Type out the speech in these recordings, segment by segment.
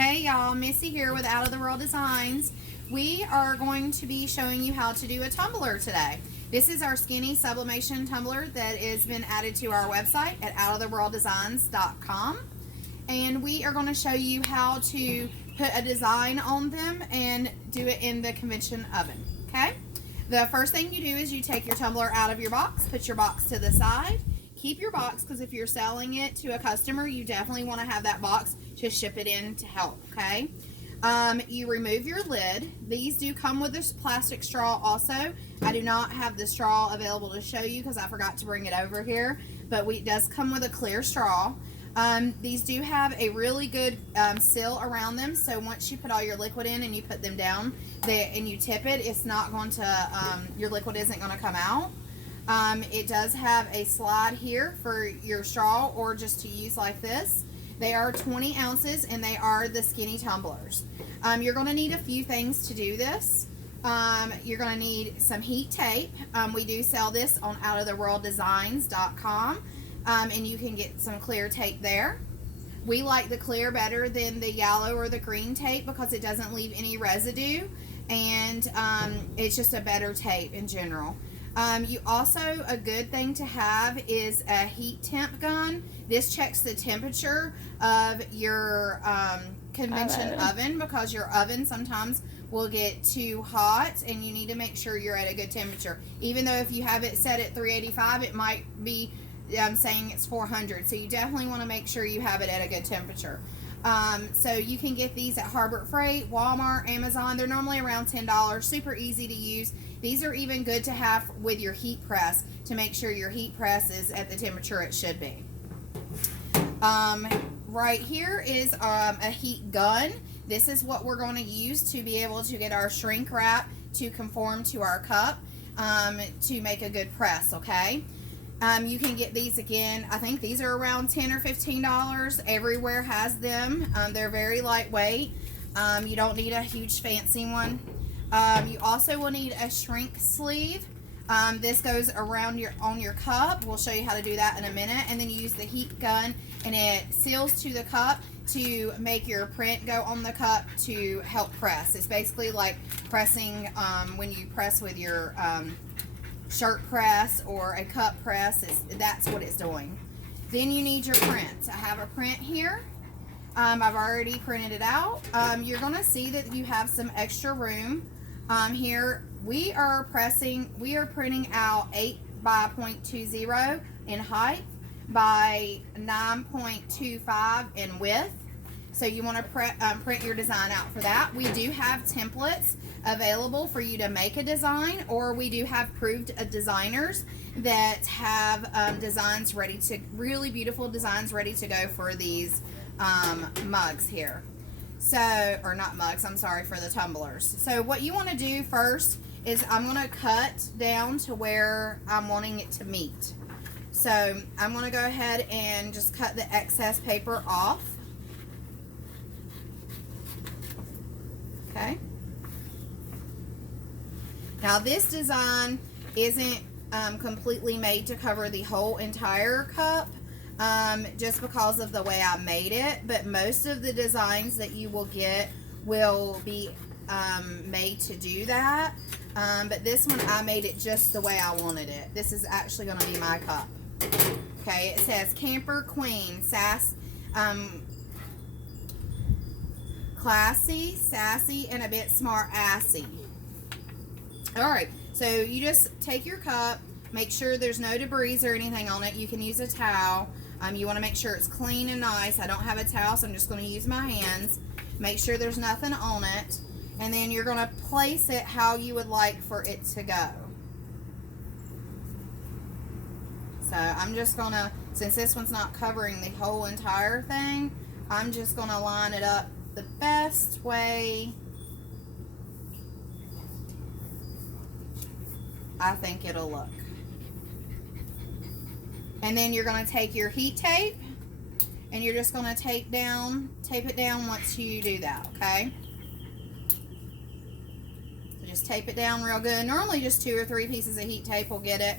Hey y'all, Missy here with Out of the World Designs. We are going to be showing you how to do a tumbler today. This is our skinny sublimation tumbler that has been added to our website at outoftheworlddesigns.com. And we are going to show you how to put a design on them and do it in the convection oven, okay? The first thing you do is you take your tumbler out of your box, put your box to the side. Keep your box because if you're selling it to a customer, you definitely want to have that box to ship it in to help, okay? You remove your lid. These do come with this plastic straw also. I do not have the straw available to show you because I forgot to bring it over here, but it does come with a clear straw. These do have a really good seal around them, so once you put all your liquid in and you put them down and you tip it, it's not going to, your liquid isn't going to come out. It does have a slide here for your straw or just to use like this. They are 20 ounces and they are the skinny tumblers. You're going to need a few things to do this. You're going to need some heat tape. We do sell this on outoftheworlddesigns.com, and you can get some clear tape there. We like the clear better than the yellow or the green tape because it doesn't leave any residue, and it's just a better tape in general. You also, a good thing to have is a heat temp gun. This checks the temperature of your convection oven because your oven sometimes will get too hot and you need to make sure you're at a good temperature. Even though if you have it set at 385, it might be saying it's 400. So you definitely want to make sure you have it at a good temperature. So you can get these at Harbor Freight, Walmart, Amazon. They're normally around $10. Super easy to use. These are even good to have with your heat press to make sure your heat press is at the temperature it should be. Right here is a heat gun. This is what we're going to use to be able to get our shrink wrap to conform to our cup to make a good press, okay? You can get these again. I think these are around $10 or $15. Everywhere has them. They're very lightweight. You don't need a huge fancy one. You also will need a shrink sleeve. This goes around on your cup. We'll show you how to do that in a minute. And then you use the heat gun and it seals to the cup to make your print go on the cup to help press. It's basically like pressing when you press with your shirt press or a cup press. That's what it's doing. Then you need your print. I have a print here. I've already printed it out. You're going to see that you have some extra room here. We are printing out 8 by 0.20 in height by 9.25 in width. So you want to print your design out for that. We do have templates available for you to make a design, or we do have proved designers that have designs ready to, really beautiful designs ready to go for these mugs here. So, or not mugs, I'm sorry, for the tumblers. So what you want to do first is I'm going to cut down to where I'm wanting it to meet. So I'm going to go ahead and just cut the excess paper off. Okay. Now this design isn't completely made to cover the whole entire cup just because of the way I made it, but most of the designs that you will get will be made to do that. But this one I made it just the way I wanted it. This is actually going to be my cup. Okay, it says Camper Queen, classy, sassy, and a bit smart assy. Alright, so you just take your cup, make sure there's no debris or anything on it. You can use a towel. You want to make sure it's clean and nice. I don't have a towel, so I'm just going to use my hands. Make sure there's nothing on it. And then you're going to place it how you would like for it to go. So I'm just going to, since this one's not covering the whole entire thing, I'm just going to line it up the best way I think it'll look. And then you're going to take your heat tape and you're just going to tape it down once you do that, okay? So just tape it down real good. Normally just 2 or 3 pieces of heat tape will get it.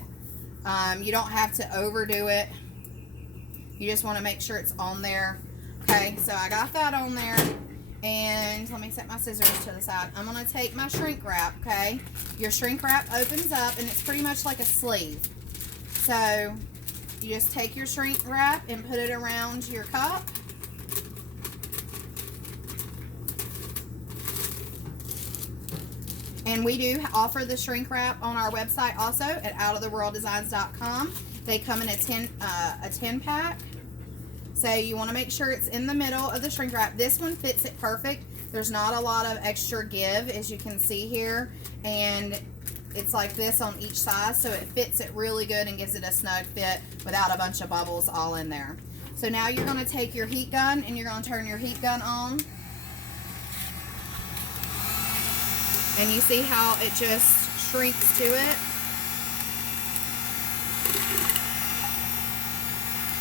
You don't have to overdo it. You just want to make sure it's on there. Okay, so I got that on there. And let me set my scissors to the side. I'm going to take my shrink wrap, okay? Your shrink wrap opens up, and it's pretty much like a sleeve. So you just take your shrink wrap and put it around your cup. And we do offer the shrink wrap on our website also at outoftheworlddesigns.com. They come in a 10 pack. So you want to make sure it's in the middle of the shrink wrap. This one fits it perfect. There's not a lot of extra give, as you can see here. And it's like this on each side, so it fits it really good and gives it a snug fit without a bunch of bubbles all in there. So now you're going to take your heat gun and you're going to turn your heat gun on. And you see how it just shrinks to it.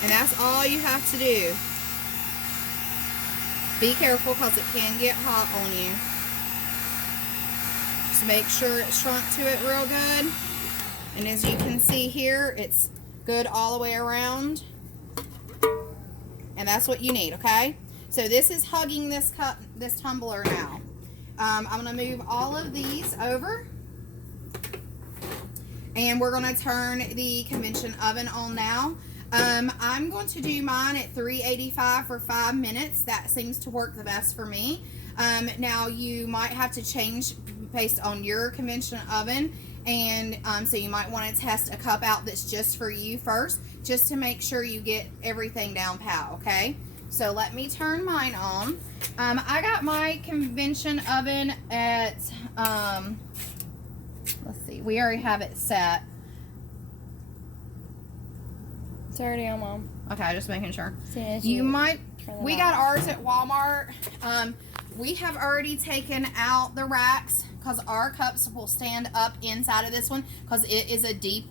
And that's all you have to do. Be careful because it can get hot on you. Just make sure it's shrunk to it real good. And as you can see here, it's good all the way around. And that's what you need, okay? So this is hugging this cup, this tumbler now. I'm going to move all of these over. And we're going to turn the convection oven on now. I'm going to do mine at 385 for 5 minutes. That seems to work the best for me. Now you might have to change based on your convection oven, and so you might want to test a cup out that's just for you first, just to make sure you get everything down pat, okay? So let me turn mine on. I got my convection oven at, let's see, we already have it set. It's already on, Mom. Okay, just making sure. You might, we got ours at Walmart. We have already taken out the racks because our cups will stand up inside of this one because it is a deep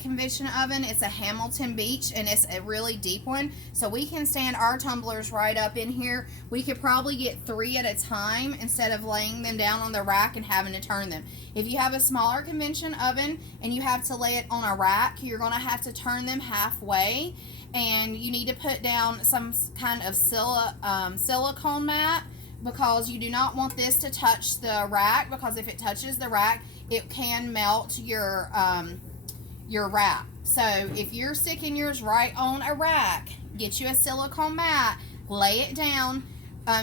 convection oven. It's a Hamilton Beach, and it's a really deep one, so we can stand our tumblers right up in here. We could probably get 3 at a time instead of laying them down on the rack and having to turn them. If you have a smaller convection oven and you have to lay it on a rack, you're going to have to turn them halfway, and you need to put down some kind of silicone mat, because you do not want this to touch the rack, because if it touches the rack, it can melt your wrap. So if you're sticking yours right on a rack, get you a silicone mat, lay it down,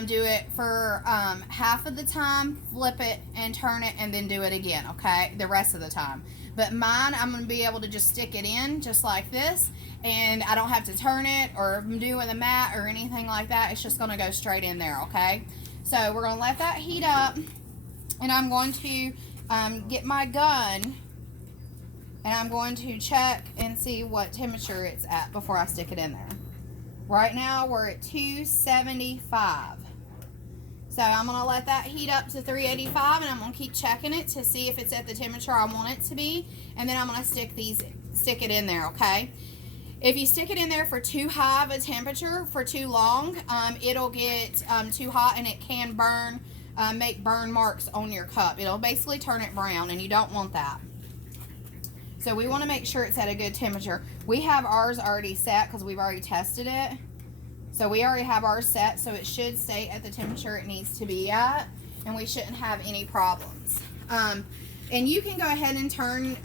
do it for half of the time, flip it and turn it, and then do it again, okay, the rest of the time. But mine, I'm going to be able to just stick it in just like this, and I don't have to turn it or do with a mat or anything like that. It's just going to go straight in there, okay? So we're going to let that heat up, and I'm going to get my gun, and I'm going to check and see what temperature it's at before I stick it in there. Right now we're at 275. So I'm going to let that heat up to 385, and I'm going to keep checking it to see if it's at the temperature I want it to be, and then I'm going to stick it in there, okay? If you stick it in there for too high of a temperature for too long, it'll get too hot, and it can burn, make burn marks on your cup. It'll basically turn it brown, and you don't want that. So we want to make sure it's at a good temperature. We have ours already set because we've already tested it. So we already have ours set, so it should stay at the temperature it needs to be at, and we shouldn't have any problems. And you can go ahead and turn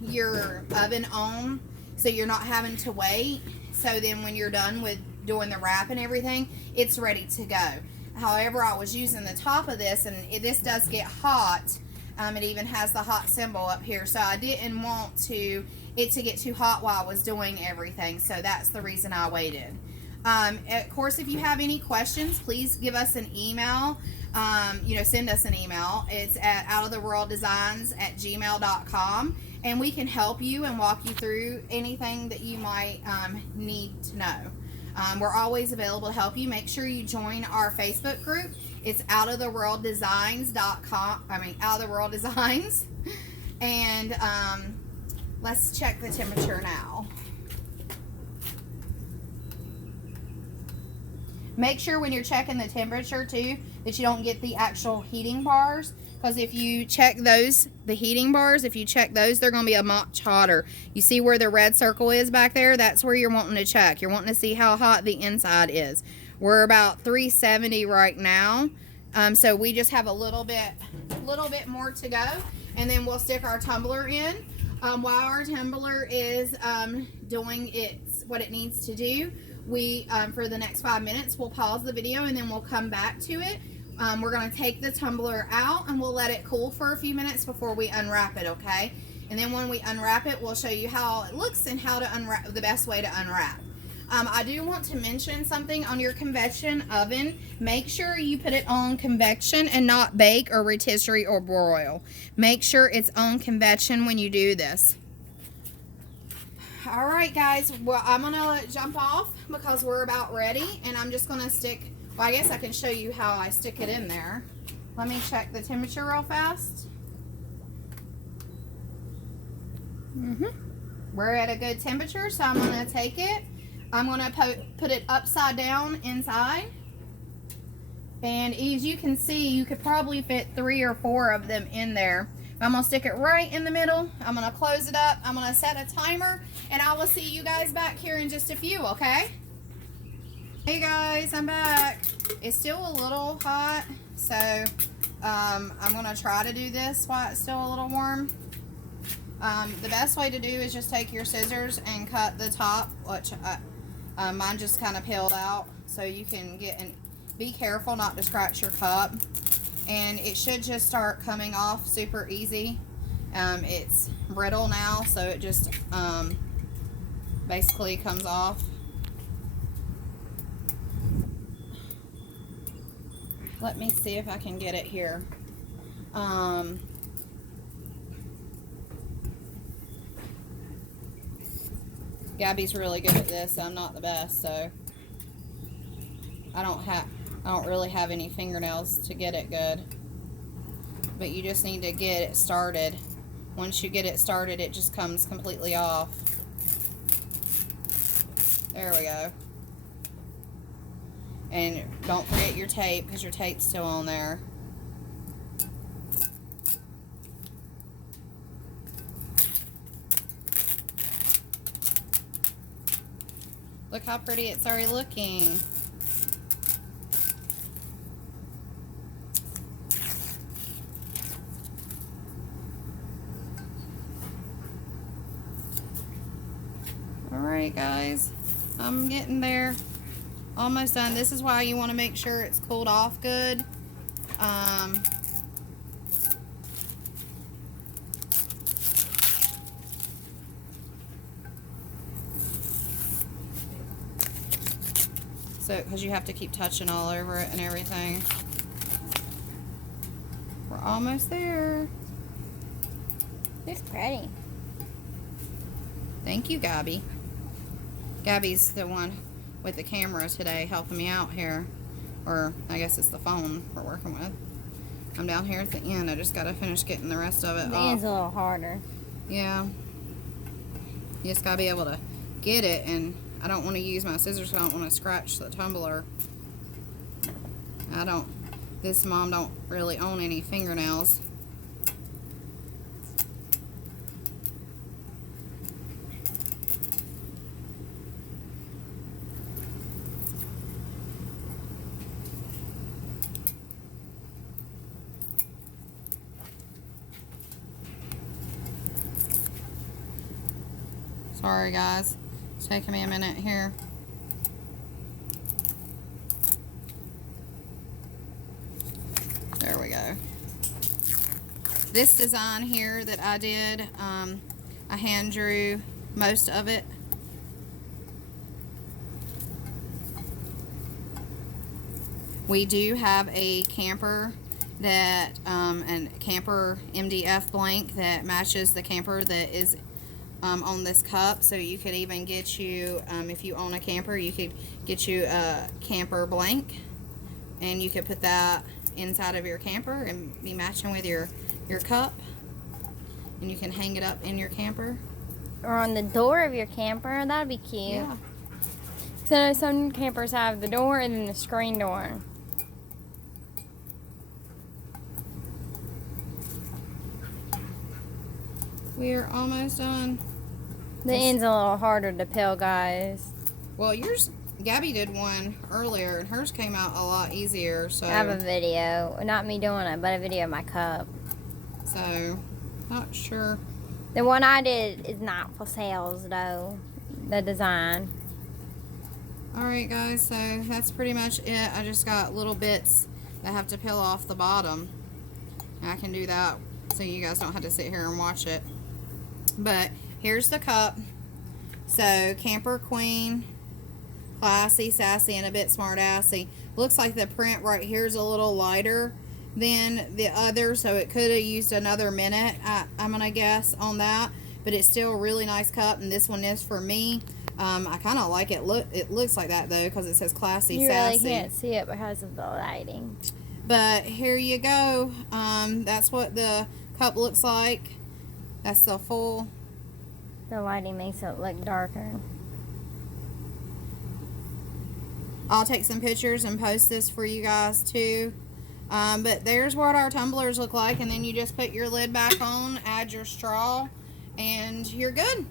your oven on so you're not having to wait. So then when you're done with doing the wrap and everything, it's ready to go. However, I was using the top of this, and this does get hot. It even has the hot symbol up here, so I didn't want it to get too hot while I was doing everything, so that's the reason I waited. Of course, if you have any questions, please give us an email. Send us an email. It's at outoftheworlddesigns@gmail.com, and we can help you and walk you through anything that you might need to know. We're always available to help you. Make sure you join our Facebook group. It's outoftheworlddesigns.com. Out of the World Designs. And let's check the temperature now. Make sure when you're checking the temperature too that you don't get the actual heating bars, because if you check those, the heating bars, if you check those, they're going to be a much hotter. You see where the red circle is back there? That's where you're wanting to check. You're wanting to see how hot the inside is. We're about 370 right now. So we just have a little bit more to go, and then we'll stick our tumbler in. While our tumbler is doing what it needs to do, we for the next 5 minutes we'll pause the video and then we'll come back to it. We're going to take the tumbler out and we'll let it cool for a few minutes before we unwrap it, okay? And then when we unwrap it, we'll show you how it looks and how to unwrap, the best way to unwrap. I do want to mention something on your convection oven. Make sure you put it on convection and not bake or rotisserie or broil. Make sure it's on convection when you do this. All right, guys. Well, I'm going to jump off because we're about ready. And I'm just going to stick, well, I guess I can show you how I stick it in there. Let me check the temperature real fast. We're at a good temperature, so I'm going to take it. I'm going to put it upside down inside. And as you can see, you could probably fit 3 or 4 of them in there. I'm going to stick it right in the middle. I'm going to close it up. I'm going to set a timer. And I will see you guys back here in just a few, okay? Hey guys, I'm back. It's still a little hot. So I'm going to try to do this while it's still a little warm. The best way to do is just take your scissors and cut the top, which mine just kind of peeled out, so you can be careful not to scratch your cup. And it should just start coming off super easy. It's brittle now, so it just basically comes off. Let me see if I can get it here. Gabby's really good at this. I'm not the best, so I don't really have any fingernails to get it good. But you just need to get it started. Once you get it started, it just comes completely off. There we go. And don't forget your tape, because your tape's still on there. Look how pretty it's already looking. Alright guys, I'm getting there. Almost done. This is why you want to make sure it's cooled off good. So, because you have to keep touching all over it and everything. We're almost there. Looks pretty. Thank you, Gabby. Gabby's the one with the camera today helping me out here. Or, I guess it's the phone we're working with. I'm down here at the end. I just got to finish getting the rest of it The off. end's a little harder. Yeah. You just got to be able to get it, and I don't want to use my scissors, so I don't want to scratch the tumbler. This mom don't really own any fingernails. Sorry guys, it's taking me a minute here. There we go. This design here that I did, I hand drew most of it. We do have a camper that, a camper MDF blank that matches the camper that is on this cup, so you could even get you, if you own a camper, you could get you a camper blank, and you could put that inside of your camper and be matching with your cup, and you can hang it up in your camper. Or on the door of your camper. That'd be cute. Yeah. So some campers have the door and then the screen door. We're almost done. The end's a little harder to peel, guys. Well, yours Gabby did one earlier, and hers came out a lot easier. So I have a video, not me doing it, but a video of my cup. So, not sure. The one I did is not for sales, though. The design. Alright guys, so that's pretty much it. I just got little bits that have to peel off the bottom. And I can do that so you guys don't have to sit here and watch it. But here's the cup. So, Camper Queen, classy, sassy, and a bit smart-assy. Looks like the print right here is a little lighter than the other, so it could have used another minute, I'm going to guess, on that. But it's still a really nice cup, and this one is for me. I kind of like it. It looks like that, though, because it says classy, you sassy. You really can't see it because of the lighting. But here you go. That's what the cup looks like. That's the full. The lighting makes it look darker. I'll take some pictures and post this for you guys, too. But there's what our tumblers look like, and then you just put your lid back on, add your straw, and you're good.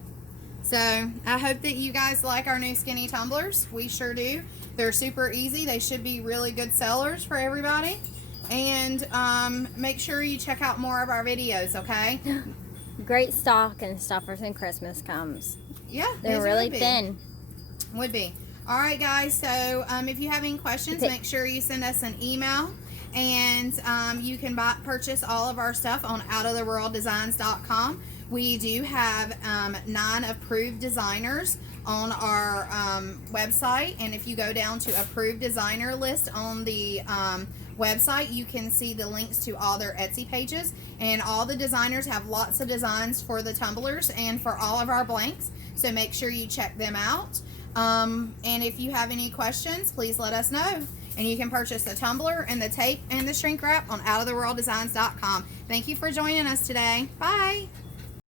So I hope that you guys like our new skinny tumblers. We sure do. They're super easy. They should be really good sellers for everybody. And make sure you check out more of our videos, okay? Great stock and stuffers when Christmas comes. Yeah, they're really thin. Would be. All right, guys. So if you have any questions, make sure you send us an email. And you can purchase all of our stuff on outoftheworlddesigns.com. We do have 9 approved designers on our website, and if you go down to approved designer list on the website, you can see the links to all their Etsy pages, and all the designers have lots of designs for the tumblers and for all of our blanks, so make sure you check them out. And if you have any questions, please let us know. And you can purchase the tumbler and the tape and the shrink wrap on outoftheworlddesigns.com. Thank you for joining us today. Bye.